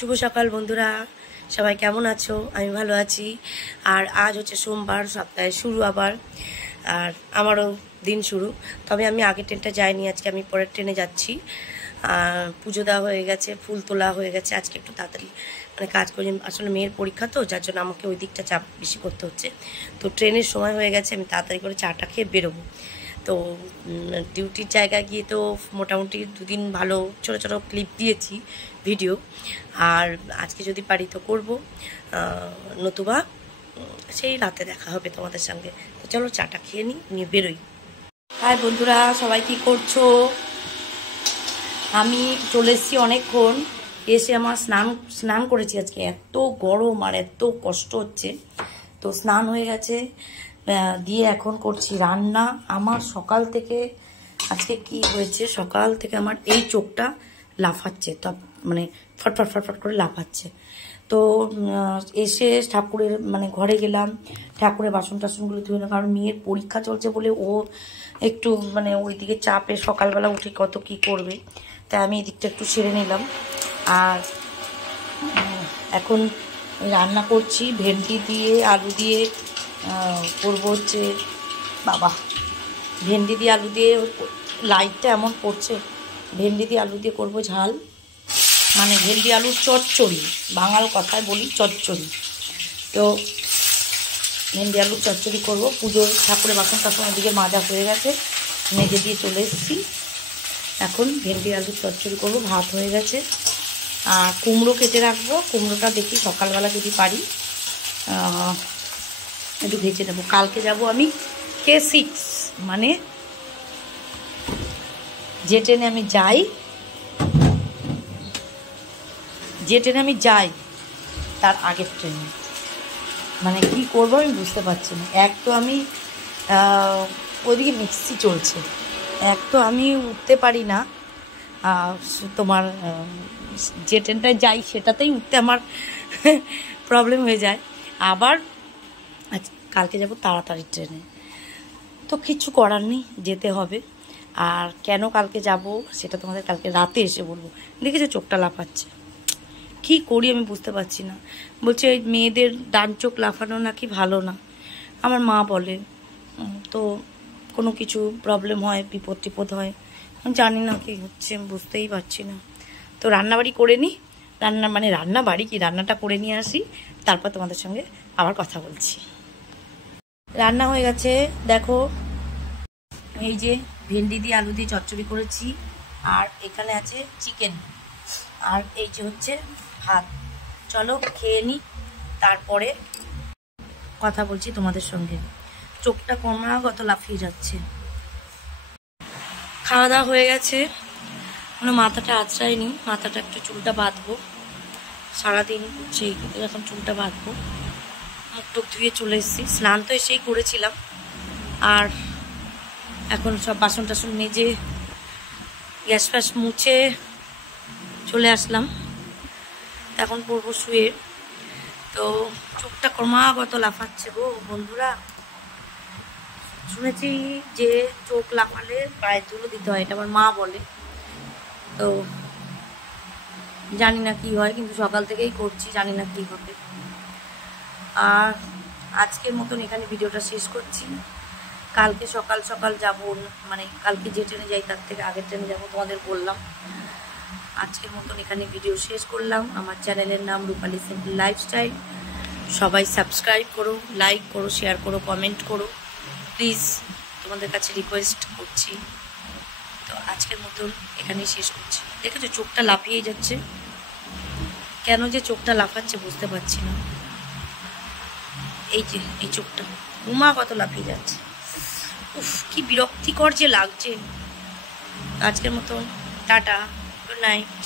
শুভ সকাল বন্ধুরা, সবাই কেমন আছো? আমি ভালো আছি। আর আজ হচ্ছে সোমবার, সপ্তাহে শুরু আবার, আর আমারও দিন শুরু। তবে আমি আগের ট্রেনটা যাইনি, আজকে আমি পরের ট্রেনে যাচ্ছি। পুজো দেওয়া হয়ে গেছে, ফুল তোলা হয়ে গেছে। আজকে একটু তাড়াতাড়ি মানে কাজ করি, আসলে মেয়ের পরীক্ষা তো, যার জন্য আমাকে ওই দিকটা চাপ বেশি করতে হচ্ছে। তো ট্রেনের সময় হয়ে গেছে, আমি তাড়াতাড়ি করে চাটা খেয়ে বেরোবো। তো ডিউটির জায়গায় গিয়ে তো মোটামুটি দুদিন ভালো ছোটো ছোটো ক্লিপ দিয়েছি ভিডিও, আর আজকে যদি পারি তো করবো, নতুবা সেই রাতে দেখা হবে তোমাদের সঙ্গে। তো চলো চাটা খেয়ে নিয়ে বেরোই। হাই বন্ধুরা, সবাই কি করছো? আমি চলে এসেছি অনেকক্ষণ, এসে আমার স্নান করেছি। আজকে এত গরম আর এত কষ্ট হচ্ছে, তো স্নান হয়ে গেছে, দিয়ে এখন করছি রান্না। আমার সকাল থেকে আজকে কি হয়েছে, সকাল থেকে আমার এই চোখটা লাফাচ্ছে, তো মানে ফটফট ফটফট করে লাফাচ্ছে। তো এসে ঠাকুরের মানে ঘরে গেলাম, ঠাকুরের বাসন টাসনগুলো ধুয়ে না, কারণ মেয়ের পরীক্ষা চলছে বলে ও একটু মানে ওইদিকে চাপে, সকালবেলা উঠে কত কি করবে, তাই আমি এদিকটা একটু সেরে নিলাম। আর এখন রান্না করছি ভেন্ডি দিয়ে আলু দিয়ে, করবো হচ্ছে বাবা ভেন্ডি দিয়ে আলু দিয়ে, লাইটটা এমন পড়ছে, ভেন্ডি দিয়ে আলু দিয়ে করবো ঝাল, মানে ভেন্ডি আলুর চচ্চড়ি, বাঙাল কথায় বলি চচ্চড়ি। তো ভেন্ডি আলুর চচ্চড়ি করবো। পুজোর ঠাকুরের বাসন টাসন ওদিকে মাজা হয়ে গেছে, মেজে দিয়ে চলে এসেছি। এখন ভেন্ডি আলুর চচ্চড়ি করবো, ভাত হয়ে গেছে। আর কুমড়ো কেটে রাখবো, কুমড়োটা দেখি সকালবেলা যদি পারি একটু ভেজে নেবো। কালকে যাব আমি K6, মানে যে ট্রেনে আমি যাই তার আগের ট্রেনে। মানে কি করবো আমি বুঝতে পারছি না। এক তো আমি ওইদিকে মিক্সি চলছে, এক তো আমি উঠতে পারি না, তোমার যে ট্রেনটায় যাই সেটাতেই উঠতে আমার প্রবলেম হয়ে যায়। আবার কালকে যাব তাড়াতাড়ি ট্রেনে, তো কিছু করার নেই, যেতে হবে। আর কেন কালকে যাব সেটা তোমাদের কালকে রাতে এসে বলবো। দেখেছো চোখটা লাফাচ্ছে, কি করি আমি বুঝতে পারছি না। বলছে ওই মেয়েদের ডান চোখ লাফানো নাকি ভালো না, আমার মা বলে। তো কোনো কিছু প্রবলেম হয়, বিপদ টিপদ হয়, জানি না কি হচ্ছে, বুঝতেই পারছি না। তো রান্নাবাড়ি করে নিই, রান্নাটা করে নিয়ে আসি, তারপর তোমাদের সঙ্গে আবার কথা বলছি। রান্না হয়ে গেছে, দেখো এই যে ভেন্ডি দিয়ে আলু দিয়ে চচ্চড়ি করেছি, আর এখানে আছে চিকেন, আর এই যে হচ্ছে ভাত। চলো খেয়ে নিই, তারপরে কথা বলছি তোমাদের সঙ্গে। চোখটা ক্রমাগত লাফিয়ে যাচ্ছে। খাওয়া দাওয়া হয়ে গেছে, মানে মাথাটা আঁচড়াইনি, মাথাটা একটু চুলটা বাঁধবো, সারাদিন সেই এখন চুলটা বাঁধবো। মুখ টুক ধুয়ে চলে এসেছি, স্নান তো এসেই করেছিলাম। আর এখন সব বাসন টাসন মেজে গ্যাস ফ্যাস মুছে চলে আসলাম, এখন পড়বো শুয়ে। তো চোখটা ক্রমাগত লাফাচ্ছে গো বন্ধুরা। শুনেছি যে চোখ লাফালে পায়ের ধুলো দিতে হয়, এটা আমার মা বলে। তো জানি না কি হয়, কিন্তু সকাল থেকেই করছি, জানি না কি হবে। আর আজকের মতন এখানে ভিডিওটা শেষ করছি। কালকে সকাল সকাল যাবো, মানে কালকে যে ট্রেনে যাই তার থেকে আগের ট্রেনে যাবো, তোমাদের বললাম। আজকের মতন এখানে ভিডিও শেষ করলাম। আমার চ্যানেলের নাম রূপালী সিম্পল লাইফস্টাইল। সবাই সাবস্ক্রাইব করো, লাইক করো, শেয়ার করো, কমেন্ট করো, প্লিজ, তোমাদের কাছে রিকোয়েস্ট করছি। তো আজকের মতন এখানেই শেষ করছি। দেখেছো চোখটা লাফিয়ে যাচ্ছে, কেন যে চোখটা লাফাচ্ছে বুঝতে পারছি না। এই যে এই চোখটা কত লাফিয়ে যাচ্ছে, উফ কি বিরক্তিকর যে লাগছে। আজকের মতন টাটা, গুড নাইট।